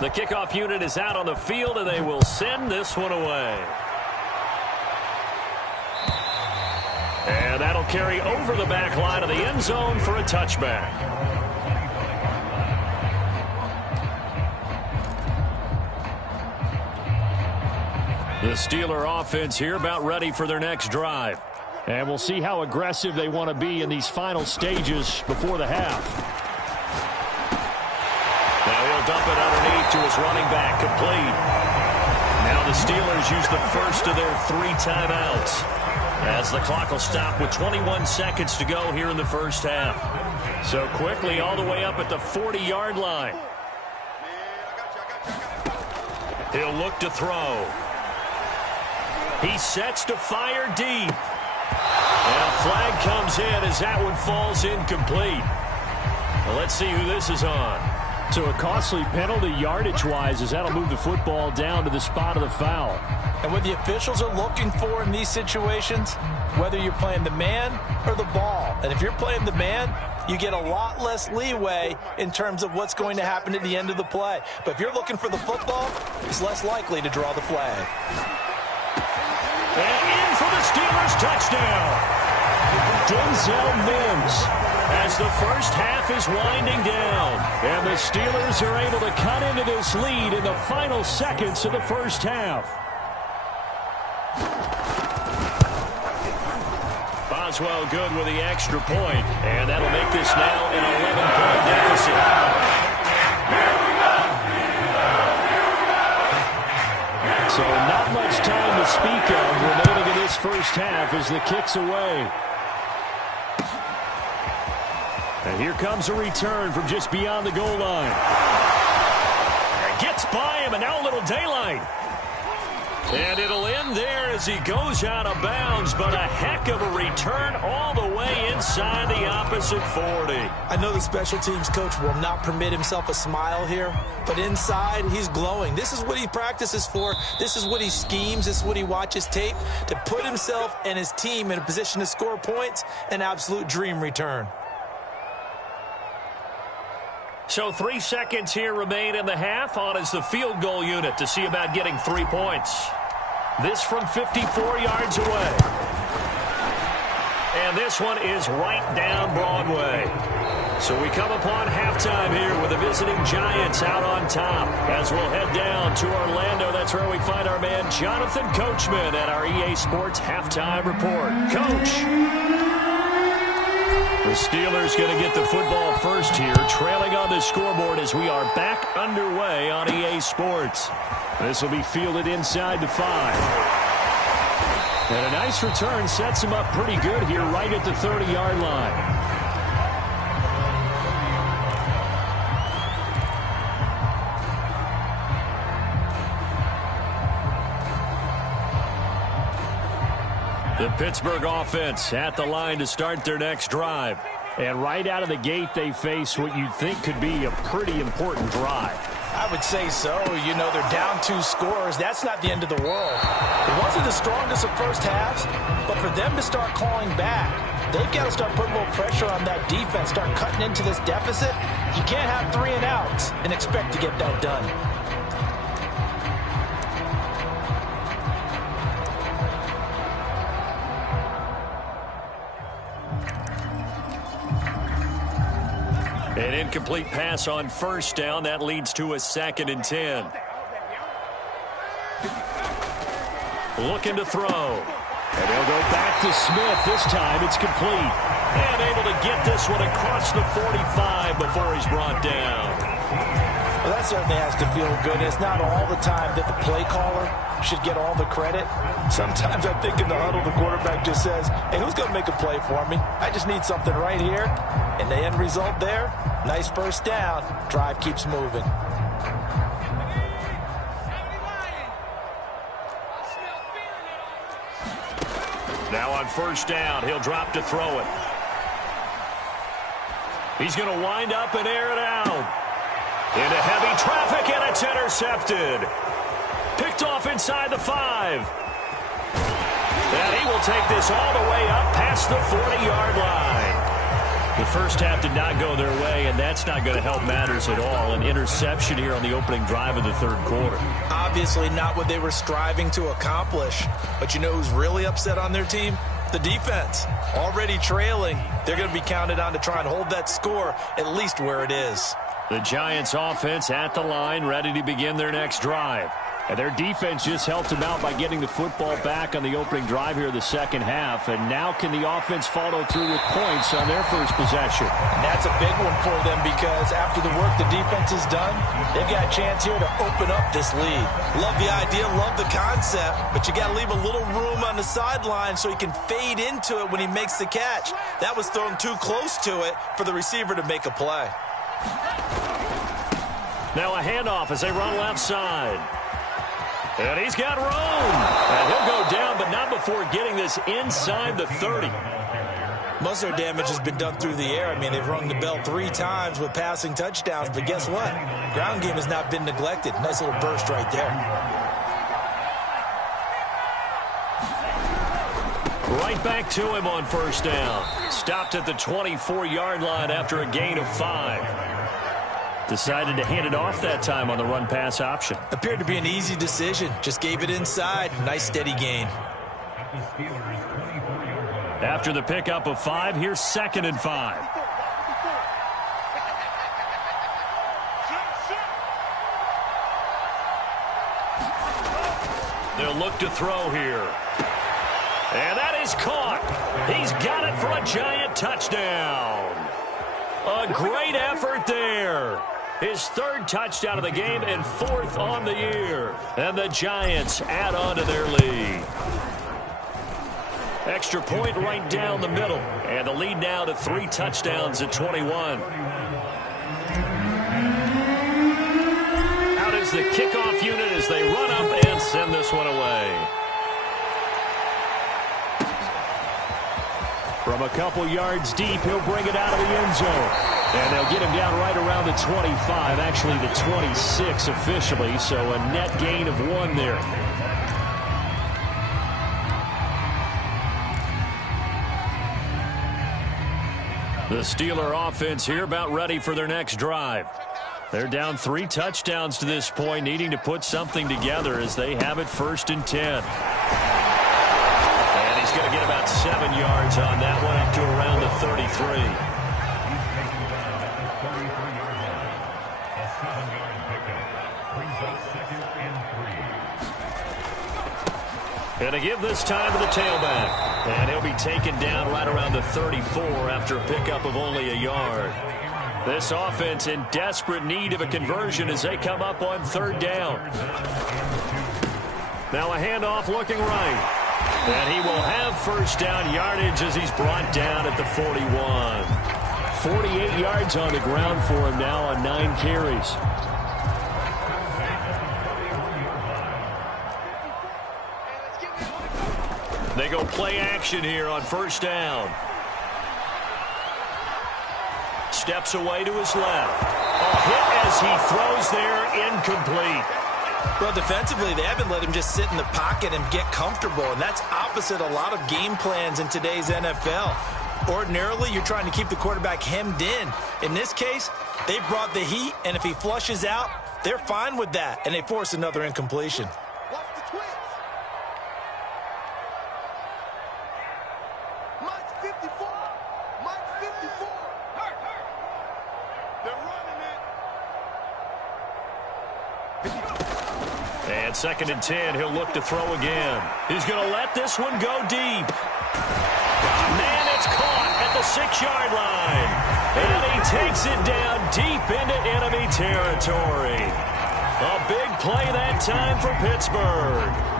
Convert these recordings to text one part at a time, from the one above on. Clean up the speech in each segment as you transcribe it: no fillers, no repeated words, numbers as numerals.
The kickoff unit is out on the field, and they will send this one away. And that'll carry over the back line of the end zone for a touchback. The Steeler offense here about ready for their next drive. And we'll see how aggressive they want to be in these final stages before the half. Now he'll dump it underneath to his running back, complete. Now the Steelers use the first of their 3 timeouts, as the clock will stop with 21 seconds to go here in the first half. So quickly all the way up at the 40-yard line. He'll look to throw. He sets to fire deep. And a flag comes in as that one falls incomplete. Well, let's see who this is on. So a costly penalty yardage-wise, as that'll move the football down to the spot of the foul. And what the officials are looking for in these situations, whether you're playing the man or the ball. And if you're playing the man, you get a lot less leeway in terms of what's going to happen at the end of the play. But if you're looking for the football, it's less likely to draw the flag. And in for the Steelers touchdown. Denzel Mims, as the first half is winding down. And the Steelers are able to cut into this lead in the final seconds of the first half. Boswell good with the extra point. And that'll make this now an 11-point deficit. So not much time to speak of remaining in this first half as the kick's away. And here comes a return from just beyond the goal line. And gets by him, and now a little daylight. And it'll end there as he goes out of bounds, but a heck of a return all the way inside the opposite 40. I know the special teams coach will not permit himself a smile here, but inside he's glowing. This is what he practices for. This is what he schemes. This is what he watches tape to put himself and his team in a position to score points. An absolute dream return. So 3 seconds here remain in the half. On is the field goal unit to see about getting 3 points. This from 54 yards away. And this one is right down Broadway. So we come upon halftime here with the visiting Giants out on top. As we'll head down to Orlando, that's where we find our man Jonathan Coachman at our EA Sports Halftime Report. Coach! The Steelers going to get the football first here, trailing on the scoreboard as we are back underway on EA Sports. This will be fielded inside the 5. And a nice return sets him up pretty good here right at the 30-yard line. The Pittsburgh offense at the line to start their next drive. And right out of the gate, they face what you'd think could be a pretty important drive. I would say so. You know, they're down 2 scores. That's not the end of the world. It wasn't the strongest of first halves, but for them to start clawing back, they've got to start putting a little pressure on that defense, start cutting into this deficit. You can't have 3 and outs and expect to get that done. An incomplete pass on first down. That leads to a 2nd and 10. Looking to throw. And he'll go back to Smith. This time it's complete. And able to get this one across the 45 before he's brought down. Well, that certainly has to feel good. It's not all the time that the play caller should get all the credit. Sometimes I think in the huddle, the quarterback just says, hey, who's going to make a play for me? I just need something right here. And the end result there, nice first down. Drive keeps moving. Now on first down, he'll drop to throw it. He's going to wind up and air it out. Into heavy traffic, and it's intercepted. Picked off inside the 5. And he will take this all the way up past the 40-yard line. The first half did not go their way, and that's not going to help matters at all. An interception here on the opening drive of the third quarter. Obviously not what they were striving to accomplish. But you know who's really upset on their team? The defense. Already trailing. They're going to be counted on to try and hold that score at least where it is. The Giants offense at the line, ready to begin their next drive. And their defense just helped them out by getting the football back on the opening drive here in the second half. And now can the offense follow through with points on their first possession? And that's a big one for them because after the work the defense has done, they've got a chance here to open up this lead. Love the idea, love the concept, but you got to leave a little room on the sideline so he can fade into it when he makes the catch. That was thrown too close to it for the receiver to make a play. Now a handoff as they run left side. And he's got room. And he'll go down, but not before getting this inside the 30. Most of their damage has been done through the air. I mean, they've rung the bell 3 times with passing touchdowns, but guess what? Ground game has not been neglected. Nice little burst right there. Right back to him on first down. Stopped at the 24-yard line after a gain of 5. Decided to hand it off that time on the run-pass option. Appeared to be an easy decision. Just gave it inside. Nice steady gain. After the pickup of 5, here's 2nd and 5. They'll look to throw here. And that is caught. He's got it for a Giant touchdown. A great effort there. His 3rd touchdown of the game and 4th on the year. And the Giants add on to their lead. Extra point right down the middle. And the lead now to 3 touchdowns at 21. Out is the kickoff unit as they run up and send this one away. From a couple yards deep, he'll bring it out of the end zone. And they'll get him down right around the 25, actually the 26 officially, so a net gain of 1 there. The Steeler offense here about ready for their next drive. They're down 3 touchdowns to this point, needing to put something together as they have it 1st and 10. And he's going to get about 7 yards on that one up to around the 33. And to give this time to the tailback. And he'll be taken down right around the 34 after a pickup of only a yard. This offense in desperate need of a conversion as they come up on 3rd down. Now a handoff looking right. And he will have 1st down yardage as he's brought down at the 41. 48 yards on the ground for him now on 9 carries. They go play action here on 1st down. Steps away to his left. A hit as he throws there, incomplete. Well, defensively, they haven't let him just sit in the pocket and get comfortable, and that's opposite a lot of game plans in today's NFL. Ordinarily, you're trying to keep the quarterback hemmed in. In this case, they brought the heat, and if he flushes out, they're fine with that, and they force another incompletion. And 2nd and 10, he'll look to throw again. He's going to let this one go deep. Man, it's caught at the 6-yard line. And he takes it down deep into enemy territory. A big play that time for Pittsburgh.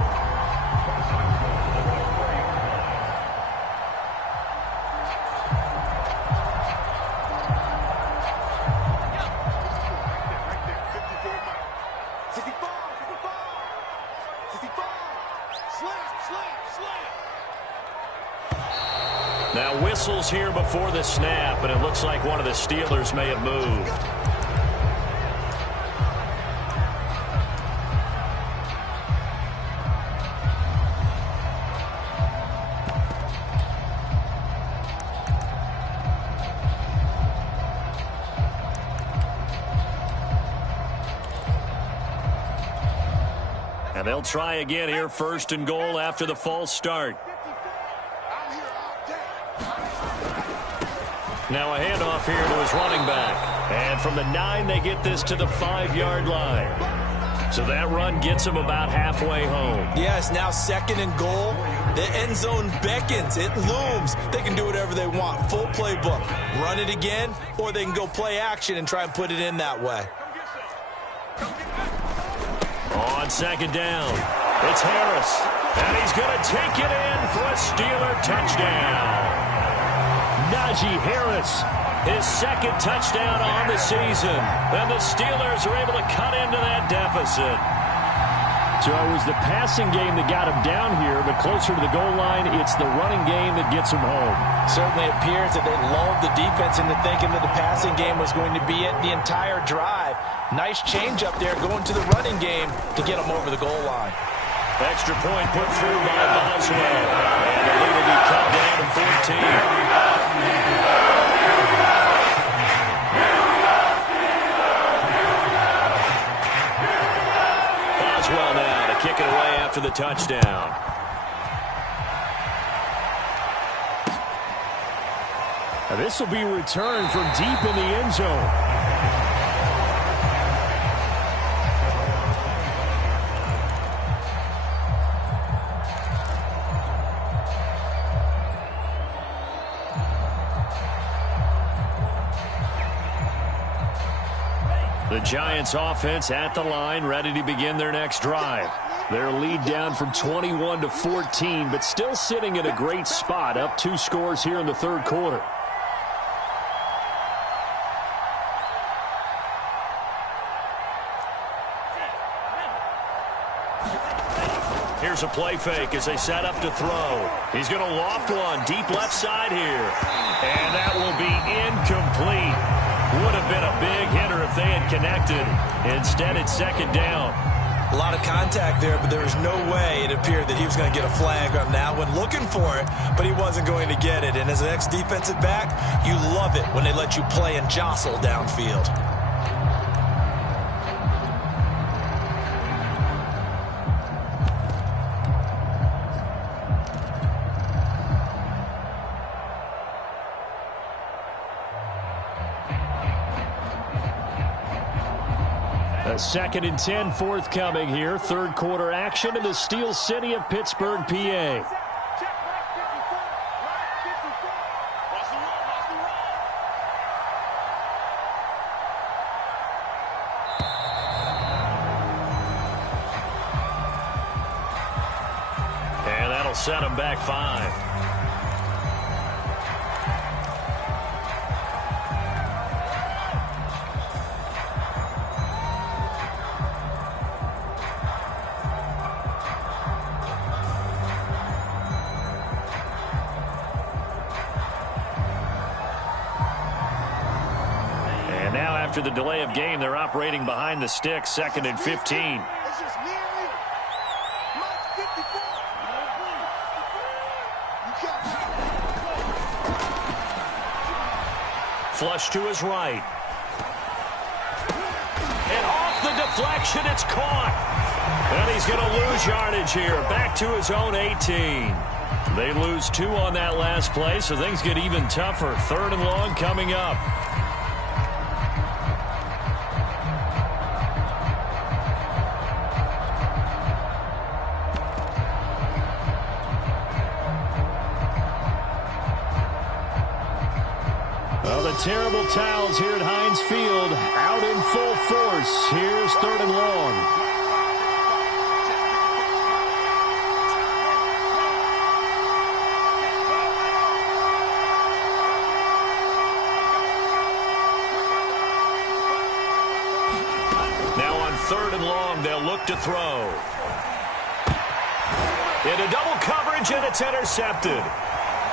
Now whistles here before the snap, and it looks like one of the Steelers may have moved. And they'll try again here, 1st and goal after the false start. Now a handoff here to his running back. And from the 9, they get this to the 5-yard line. So that run gets them about halfway home. Yes, now 2nd and goal. The end zone beckons. It looms. They can do whatever they want. Full playbook. Run it again, or they can go play action and try and put it in that way. On 2nd down, it's Harris. And he's going to take it in for a Steeler touchdown. Najee Harris, his 2nd touchdown on the season. And the Steelers are able to cut into that deficit. So it was the passing game that got him down here, but closer to the goal line, it's the running game that gets him home. Certainly appears that they lulled the defense into thinking that the passing game was going to be it the entire drive. Nice change up there going to the running game to get them over the goal line. Extra point put through by Boswell. And the lead will be cut down to 14. Boswell now to kick it away after the touchdown. Now this will be returned from deep in the end zone. The Giants offense at the line, ready to begin their next drive. Their lead down from 21 to 14, but still sitting at a great spot, up 2 scores here in the 3rd quarter. Here's a play fake as they set up to throw. He's going to loft one deep left side here. And that will be incomplete. Would have been a big hitter if they had connected. Instead, it's 2nd down. A lot of contact there, but there was no way it appeared that he was going to get a flag on that one. Looking for it, but he wasn't going to get it. And as an ex-defensive back, you love it when they let you play and jostle downfield. A 2nd and 10 forthcoming here. 3rd quarter action in the Steel City of Pittsburgh, PA. And that'll set them back 5. After the delay of game, they're operating behind the sticks, 2nd and 15. Flush to his right. And off the deflection, it's caught. And he's going to lose yardage here, back to his own 18. They lose 2 on that last play, so things get even tougher. 3rd and long coming up. Well, the terrible towels here at Heinz Field out in full force. Here's 3rd and long. Now on 3rd and long, they'll look to throw. Into double coverage, and it's intercepted.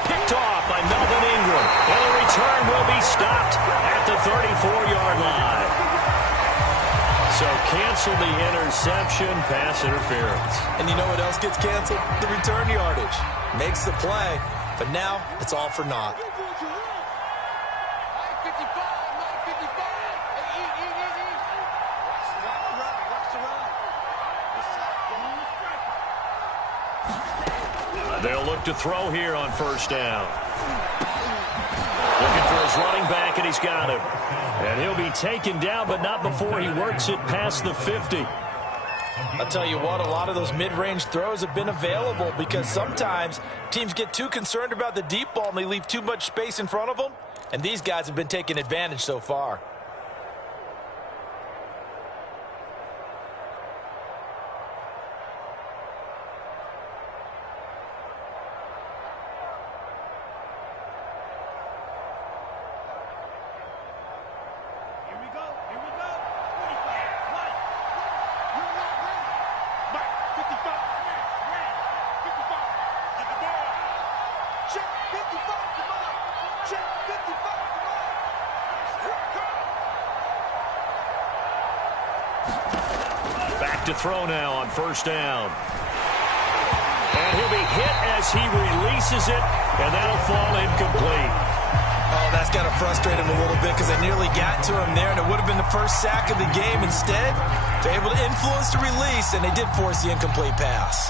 Picked off by Melvin Ingram. And the return will be stopped at the 34-yard line. So cancel the interception, pass interference. And you know what else gets canceled? The return yardage. Makes the play, but now it's all for naught. They'll look to throw here on first down. Looking for his running back, and he's got him. And he'll be taken down, but not before he works it past the 50. I'll tell you what, a lot of those mid-range throws have been available because sometimes teams get too concerned about the deep ball and they leave too much space in front of them. And these guys have been taking advantage so far. Back to throw now on first down. And he'll be hit as he releases it, and that'll fall incomplete. Oh, that's got to frustrate him a little bit because I nearly got to him there, and it would have been the first sack of the game. Instead, they're able to influence the release, and they did force the incomplete pass.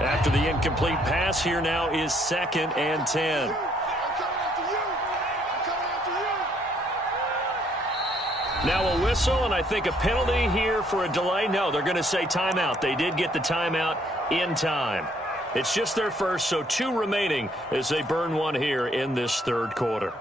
After the incomplete pass, here now is 2nd and 10. Now a whistle, and I think a penalty here for a delay. No, they're going to say timeout. They did get the timeout in time. It's just their first, so 2 remaining as they burn one here in this third quarter.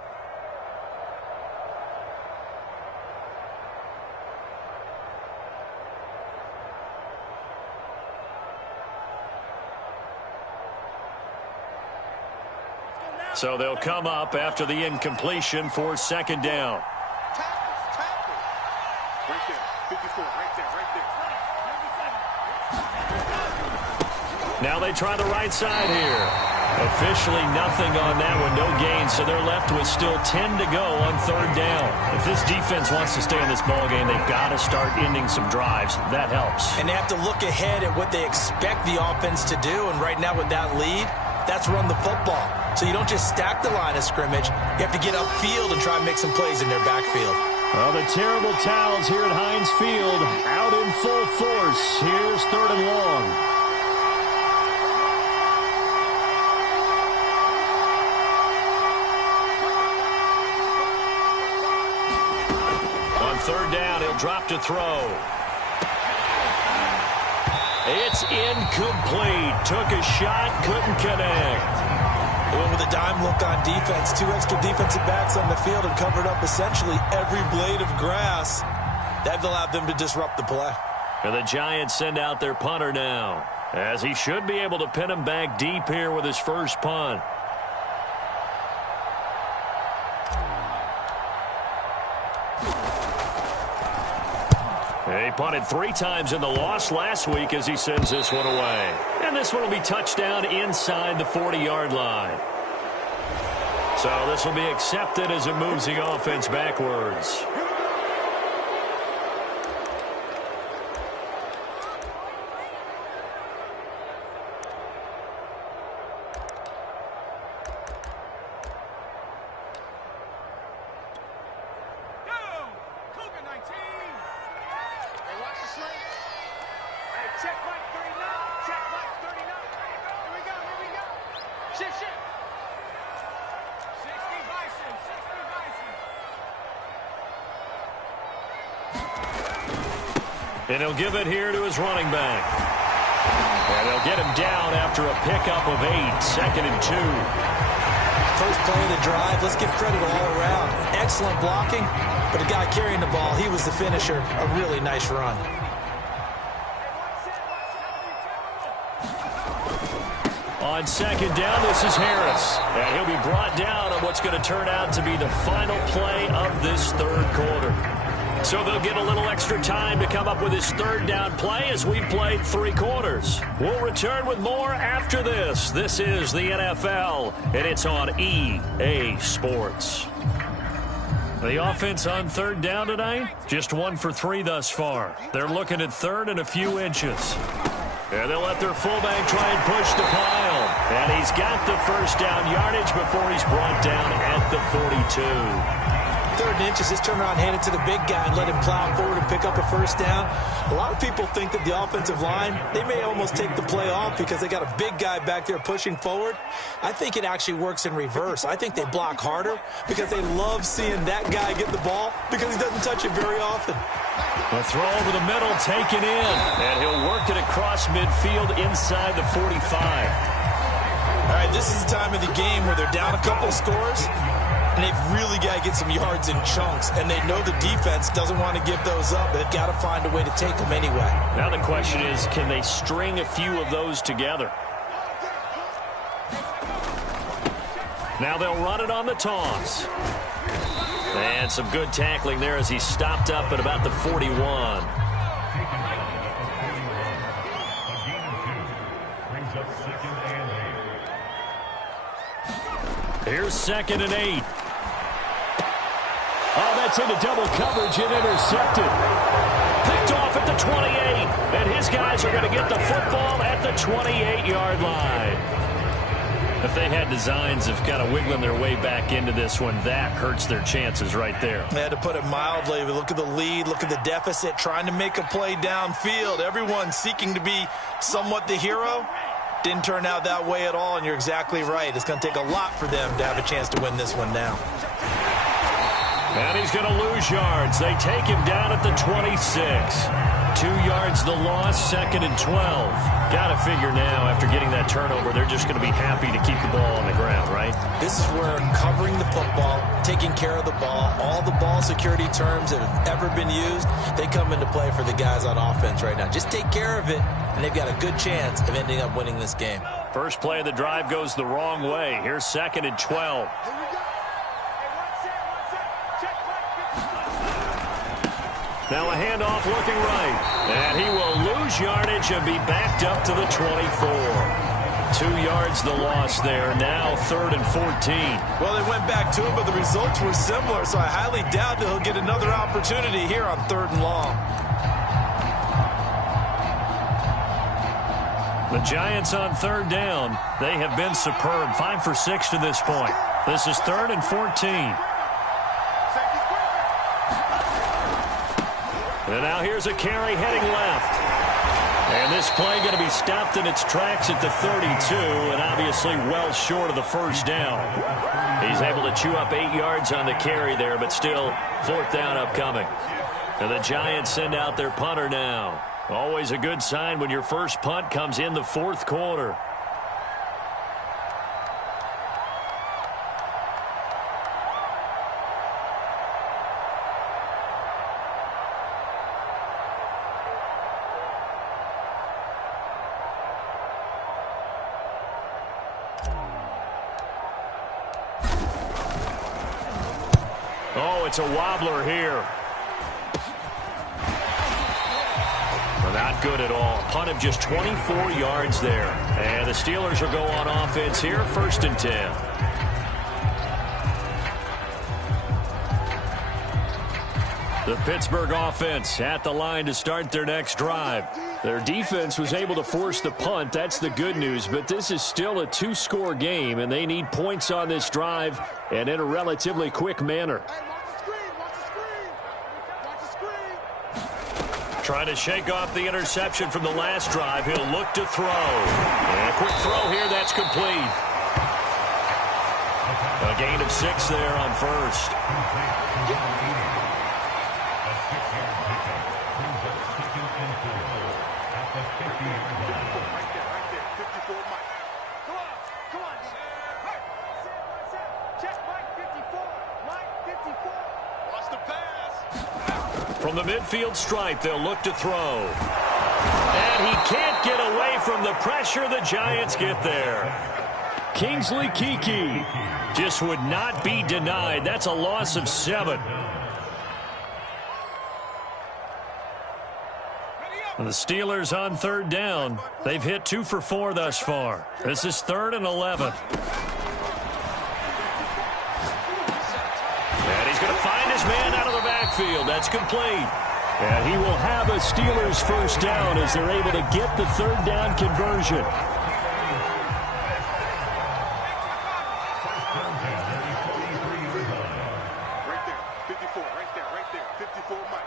So they'll come up after the incompletion for 2nd down. Right there, 54, right there. Now they try the right side here. Officially nothing on that one, no gain, so they're left with still 10 to go on 3rd down. If this defense wants to stay in this ballgame, they've got to start ending some drives. That helps. And they have to look ahead at what they expect the offense to do, and right now with that lead, that's run the football. So you don't just stack the line of scrimmage. You have to get upfield and try and make some plays in their backfield. Well, the terrible towels here at Heinz Field out in full force. Here's 3rd and long. On 3rd down, he'll drop to throw. It's incomplete. Took a shot, couldn't connect. They went with a dime look on defense. 2 extra defensive backs on the field and covered up essentially every blade of grass. That allowed them to disrupt the play. And the Giants send out their punter now, as he should be able to pin him back deep here with his first punt. He punted 3 times in the loss last week as he sends this one away. And this one will be touchdown inside the 40-yard line. So this will be accepted as it moves the offense backwards. And he'll give it here to his running back. And they'll get him down after a pickup of 8, 2nd and 2. First play of the drive, let's give credit all around. Excellent blocking, but the guy carrying the ball, he was the finisher. A really nice run. On 2nd down, this is Harris. And he'll be brought down on what's going to turn out to be the final play of this third quarter. So they'll get a little extra time to come up with his 3rd down play as we've played 3 quarters. We'll return with more after this. This is the NFL, and it's on EA Sports. The offense on third down tonight, just 1 for 3 thus far. They're looking at third and a few inches. And they'll let their fullback try and push the pile. And he's got the first down yardage before he's brought down at the 42. Third and inches, just turn around, hand it to the big guy and let him plow forward and pick up a first down. A lot of people think that the offensive line, they may almost take the play off because they got a big guy back there pushing forward. I think it actually works in reverse. I think they block harder because they love seeing that guy get the ball because he doesn't touch it very often. A throw over the middle, taken in, and he'll work it across midfield inside the 45. All right, this is the time of the game where they're down a couple scores, and they've really got to get some yards in chunks, and they know the defense doesn't want to give those up. They've got to find a way to take them anyway. Now the question is, can they string a few of those together? Now they'll run it on the toss. And some good tackling there as he stopped up at about the 41. Here's 2nd and 8. Oh, that's into double coverage and intercepted. Picked off at the 28. And his guys are going to get the football at the 28-yard line. If they had designs of kind of wiggling their way back into this one, that hurts their chances right there. They had to put it mildly. Look at the lead, look at the deficit, trying to make a play downfield. Everyone seeking to be somewhat the hero. Didn't turn out that way at all, and you're exactly right. It's going to take a lot for them to have a chance to win this one now. And he's going to lose yards. They take him down at the 26. 2 yards the loss, 2nd and 12. Got to figure now, after getting that turnover, they're just going to be happy to keep the ball on the ground, right? This is where covering the football, taking care of the ball, all the ball security terms that have ever been used, they come into play for the guys on offense right now. Just take care of it, and they've got a good chance of ending up winning this game. First play of the drive goes the wrong way. Here's 2nd and 12. Now a handoff looking right. And he will lose yardage and be backed up to the 24. 2 yards the loss there. Now 3rd and 14. Well, they went back to it, but the results were similar, so I highly doubt that he'll get another opportunity here on 3rd and long. The Giants on 3rd down. They have been superb. 5 for 6 to this point. This is 3rd and 14. And now here's a carry heading left. And this play going to be stopped in its tracks at the 32, and obviously well short of the first down. He's able to chew up 8 yards on the carry there, but still 4th down upcoming. And the Giants send out their punter now. Always a good sign when your first punt comes in the 4th quarter. Oh, it's a wobbler here. Well, not good at all. Punt of just 24 yards there. And the Steelers will go on offense here, 1st and 10. The Pittsburgh offense at the line to start their next drive. Their defense was able to force the punt. That's the good news. But this is still a 2-score game, and they need points on this drive and in a relatively quick manner. Trying to shake off the interception from the last drive. He'll look to throw. And a quick throw here. That's complete. A gain of 6 there on 1st. From the midfield stripe, they'll look to throw. And he can't get away from the pressure. The Giants get there. Kingsley Keke just would not be denied. That's a loss of 7. And the Steelers on 3rd down. They've hit 2 for 4 thus far. This is 3rd and 11. And he's going to find backfield. That's complete. And he will have a Steelers first down as they're able to get the third down conversion. Right there. 54. Right there. Right there. 54, Mike.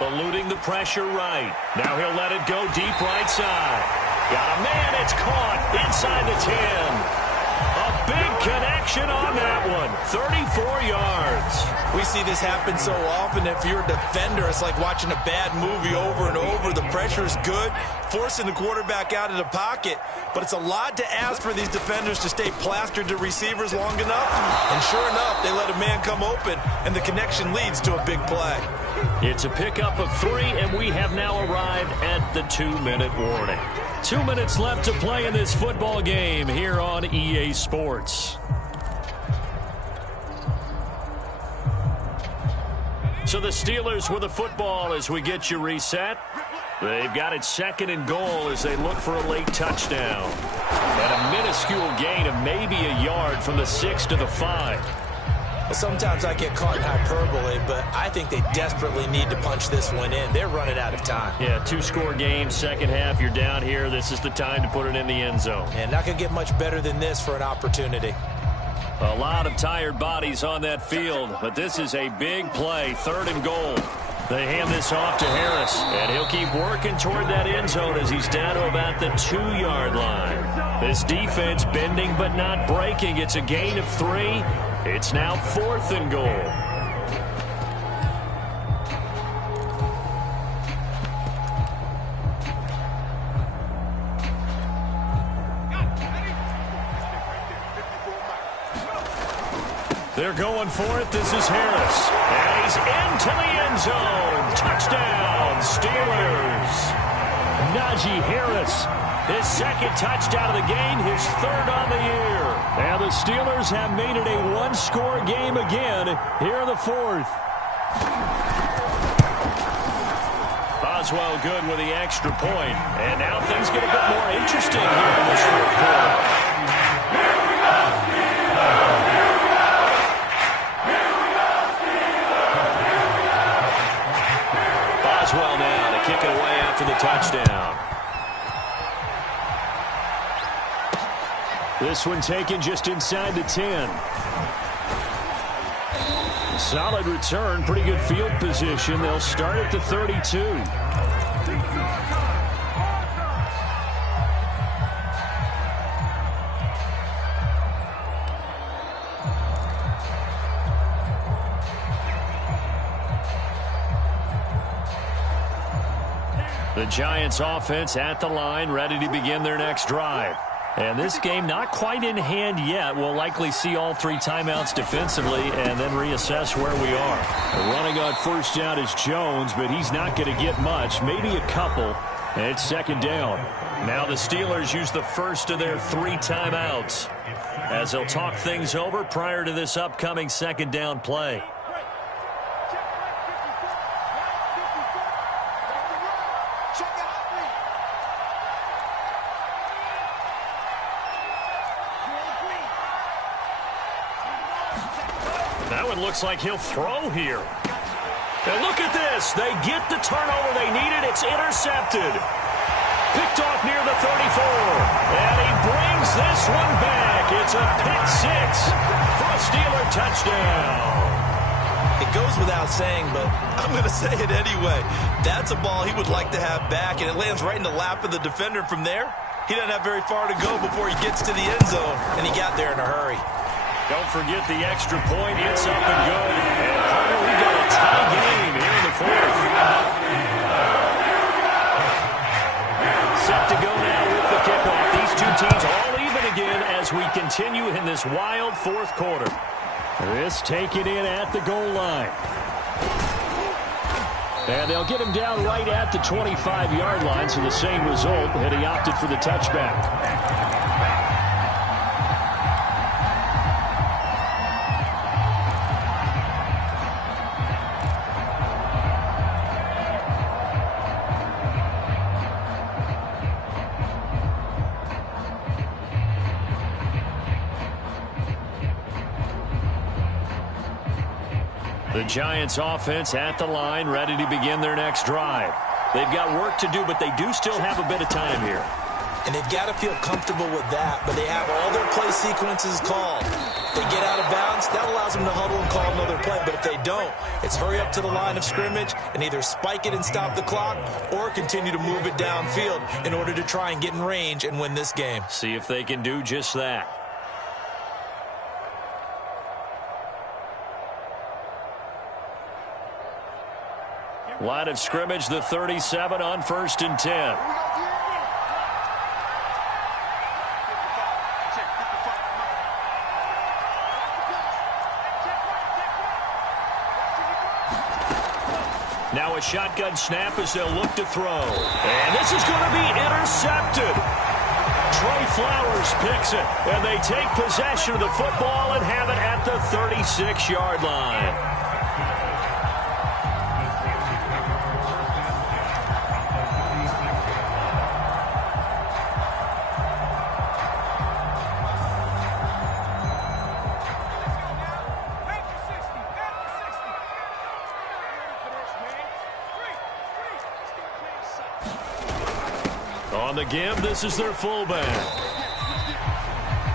Eluding the pressure right. Now he'll let it go deep right side. Got a man. It's caught inside the 10. A big connection on that one. 34 yards. We see this happen so often. If you're a defender, it's like watching a bad movie over and over. The pressure is good, forcing the quarterback out of the pocket. But it's a lot to ask for these defenders to stay plastered to receivers long enough. And sure enough, they let a man come open, and the connection leads to a big play. It's a pickup of 3, and we have now arrived at the 2-minute warning. 2 minutes left to play in this football game here on EA Sports. So the Steelers with the football as we get you reset. They've got it 2nd and goal as they look for a late touchdown. And a minuscule gain of maybe a yard from the 6 to the 5. Well, sometimes I get caught in hyperbole, but I think they desperately need to punch this one in. They're running out of time. Yeah, 2-score game, second half, you're down here. This is the time to put it in the end zone. And not going to get much better than this for an opportunity. A lot of tired bodies on that field, but this is a big play, 3rd and goal. They hand this off to Harris, and he'll keep working toward that end zone as he's down to about the 2-yard line. This defense bending but not breaking. It's a gain of 3. It's now 4th and goal. They're going for it. This is Harris. And he's into the end zone. Touchdown, Steelers. Najee Harris, his 2nd touchdown of the game, his 3rd on the year. And the Steelers have made it a 1-score game again here in the 4th. Boswell good with the extra point. And now things get a bit more interesting here in this 4th quarter. Boswell now to kick it away after the touchdown. This one taken just inside the 10. Solid return, pretty good field position. They'll start at the 32. The Giants offense at the line, ready to begin their next drive. And this game not quite in hand yet. We'll likely see all 3 timeouts defensively and then reassess where we are. Running on first down is Jones, but he's not going to get much, maybe a couple. And it's 2nd down. Now the Steelers use the first of their 3 timeouts as they'll talk things over prior to this upcoming 2nd down play. That one looks like he'll throw here. And look at this. They get the turnover they needed. It's intercepted. Picked off near the 34. And he brings this one back. It's a pick 6 for a Steeler touchdown. It goes without saying, but I'm going to say it anyway. That's a ball he would like to have back, and it lands right in the lap of the defender from there. He doesn't have very far to go before he gets to the end zone, and he got there in a hurry. Don't forget the extra point. It's up and good. And Carter, we got a tie game here in the 4th. Set to go now with the kickoff. These 2 teams all even again as we continue in this wild 4th quarter. This taken in at the goal line. And they'll get him down right at the 25-yard line, so the same result, and he opted for the touchback. The Giants offense at the line, ready to begin their next drive. They've got work to do, but they do still have a bit of time here. And they've got to feel comfortable with that, but they have all their play sequences called. If they get out of bounds, that allows them to huddle and call another play. But if they don't, it's hurry up to the line of scrimmage and either spike it and stop the clock or continue to move it downfield in order to try and get in range and win this game. See if they can do just that. Line of scrimmage, the 37 on 1st and 10. Now a shotgun snap as they'll look to throw. And this is going to be intercepted. Trey Flowers picks it, and they take possession of the football and have it at the 36-yard line. On the give, this is their fullback.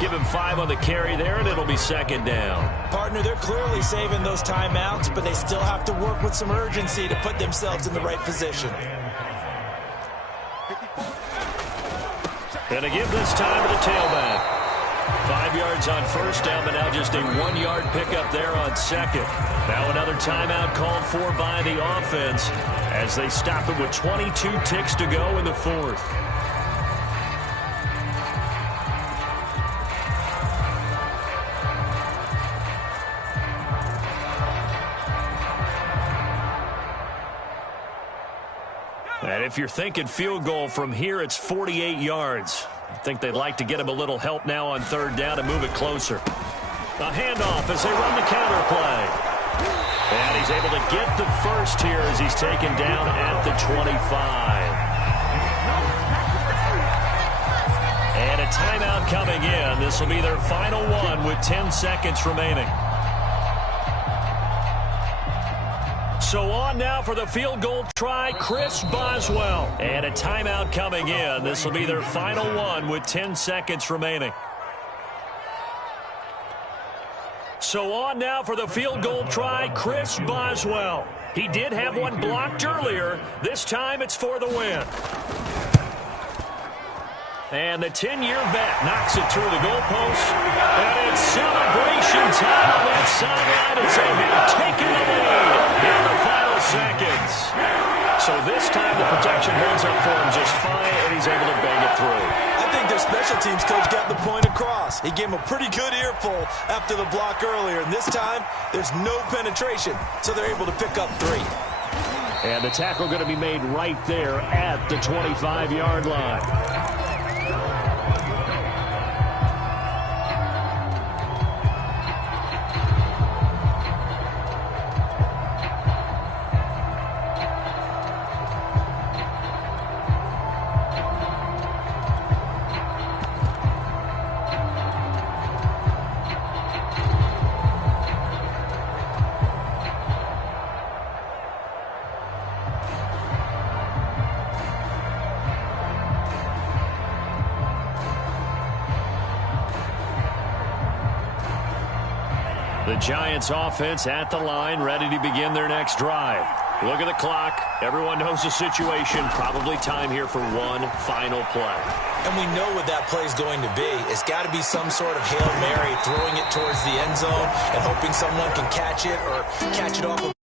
Give him 5 on the carry there, and it'll be 2nd down. Partner, they're clearly saving those timeouts, but they still have to work with some urgency to put themselves in the right position. And a give this time to the tailback. 5 yards on 1st down, but now just a 1-yard pickup there on 2nd. Now another timeout called for by the offense as they stop it with 22 ticks to go in the 4th. And if you're thinking field goal from here, it's 48 yards. I think they'd like to get him a little help now on 3rd down and move it closer. A handoff as they run the counter play. And he's able to get the first here as he's taken down at the 25. And a timeout coming in. This will be their final one with 10 seconds remaining. So on now for the field goal try, Chris Boswell. And a timeout coming in. This will be their final one with 10 seconds remaining. So on now for the field goal try, Chris Boswell. He did have one blocked earlier. This time it's for the win. And the 10-year vet knocks it through the goalpost. And it's celebration time on that sideline as they have taken the lead in the final seconds. So this time the protection holds up for him just fine, and he's able to bang it through. I think their special teams coach got the point across. He gave him a pretty good earful after the block earlier. And this time, there's no penetration, so they're able to pick up 3. And the tackle going to be made right there at the 25-yard line. The Giants offense at the line, ready to begin their next drive. Look at the clock. Everyone knows the situation. Probably time here for one final play. And we know what that play is going to be. It's got to be some sort of Hail Mary, throwing it towards the end zone and hoping someone can catch it or catch it off of